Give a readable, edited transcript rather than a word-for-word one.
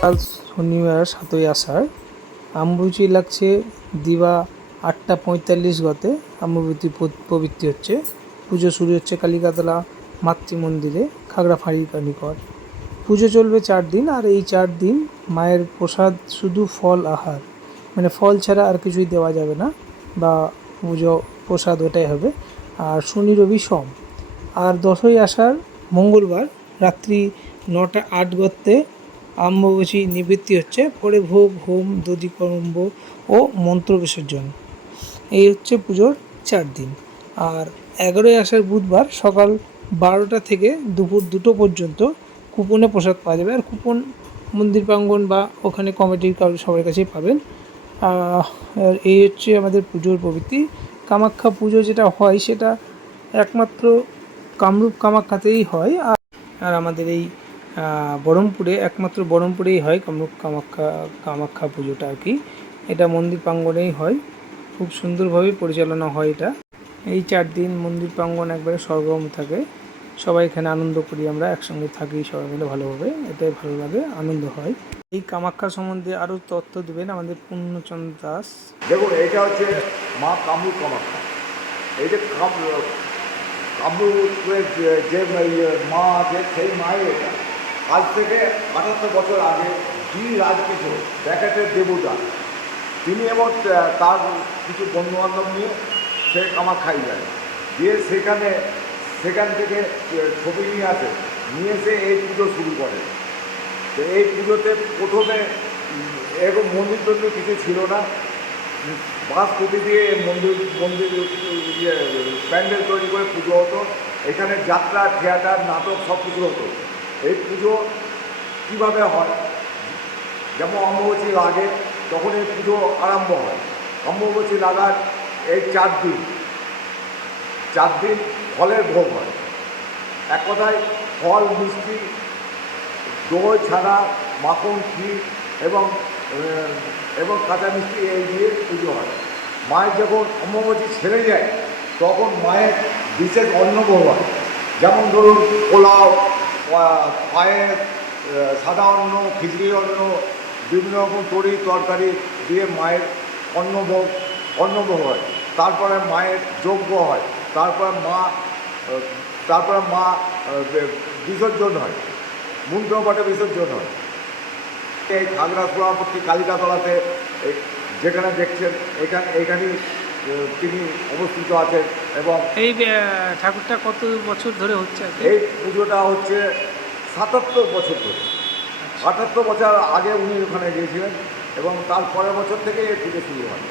কাল শনিবার 7ই আষাঢ়। অম্বুবাচী লাগছে দিবা 8:45 গতে। অম্বুবাচী প্রবৃত্তি হচ্ছে। পুজো শুরু হচ্ছে কালিকাতলা মাতৃমন্দিরে খাগড়াফাড়ির নিকট। পুজো চলবে 4 দিন, আর এই 4 দিন মায়ের প্রসাদ শুধু ফল আহার, মানে ফল ছাড়া আর কিছুই দেওয়া যাবে না, বা পুজো প্রসাদ ওটাই হবে। আর শনি রবি সোম। আর 10ই আষাঢ় মঙ্গলবার রাত্রি 9:08 গতে অম্বুবাচী নিবৃত্তি হচ্ছে। পরে ভোগ, হোম, দধিকর্ম্ব ও মন্ত্র বিসর্জন। এই হচ্ছে পুজোর 4 দিন। আর 11ই আষাঢ় বুধবার সকাল 12টা থেকে দুপুর 2টো পর্যন্ত কুপনে প্রসাদ পাওয়া যাবে। আর কুপন মন্দির প্রাঙ্গণ বা ওখানে কমিটির সবার কাছেই পাবেন। আর এই হচ্ছে আমাদের পুজোর প্রবৃত্তি। কামাখ্যা পুজো যেটা হয় সেটা একমাত্র কামরূপ কামাখ্যাতেই হয়। আর আমাদের এই বহরমপুরে, একমাত্র বহরমপুরেই হয় কামরূপ কামাখ্যা পুজোটা আর কি। এটা মন্দির প্রাঙ্গণেই হয়, খুব সুন্দরভাবে পরিচালনা হয় এটা। এই 4 দিন মন্দির প্রাঙ্গণ একবারে সরগরম থাকে। সবাই এখানে আনন্দ করি, আমরা একসঙ্গে থাকি সবাই মিলে ভালোভাবে, এটাই ভালো লাগে, আনন্দ হয়। এই কামাখ্যা সম্বন্ধে আরও তথ্য দেবেন আমাদের পূর্ণচন্দ্র দাস। দেখুন, এটা হচ্ছে মা কামরূপ কামাখ্যা। এই যে কামরূপের যে মা আছে, সেই মায়ের এটা। আজ থেকে 78 বছর আগে শ্রী রাজকিশোর ব্যাকেটের দেবতা, তিনি এবং তার কিছু বন্ধুবান্ধব নিয়ে সে কামাখ্যায় যায়, গিয়ে সেখান থেকে ছবি নিয়ে আসে, নিয়ে এসে এই পুজো শুরু করে। তো এই পুজোতে প্রথমে এরকম মন্দির টন্দির কিছু ছিল না, বাঁশ পুঁতি দিয়ে মন্দির প্যান্ডেল তৈরি করে পুজো হতো। এখানে যাত্রা, থিয়েটার, নাটক সব কিছু হতো। এই পুজো কীভাবে হয়, যেমন অম্বুবাচী লাগে তখন এই পুজো আরম্ভ হয়। অম্বুবাচী লাগার এই 4 দিন ফলের ভোগ হয়। এক কথায় ফল, মিষ্টি, দই, ছানা, মাখন, ক্ষীর এবং কাঁচা মিষ্টি এই দিয়ে পুজো হয়। মায়ের যখন অম্বুবাচী ছেড়ে যায় তখন মায়ের বিশেষ অন্নভোগ হয়। যেমন ধরুন পোলাও, পায়েস, সাদা অন্ন, খিচড়ি অন্ন, বিভিন্ন রকম তরকারি দিয়ে মায়ের অন্নভোগ হয়। তারপরে মায়ের যজ্ঞ হয়। তারপরে মা বিসর্জন হয়, মুন্ডপটে বিসর্জন হয়। এই খাগড়াছড়াপট্টি কালিকাতলাতে যেখানে দেখছেন এখানেই তিনি অবস্থিত আছেন। এবং এই ঠাকুরটা কত বছর ধরে হচ্ছে? এই পুজোটা হচ্ছে 77 বছর ধরে। 78 বছর আগে উনি ওখানে গিয়েছিলেন এবং তার পরের বছর থেকে এই পুজো শুরু হয়।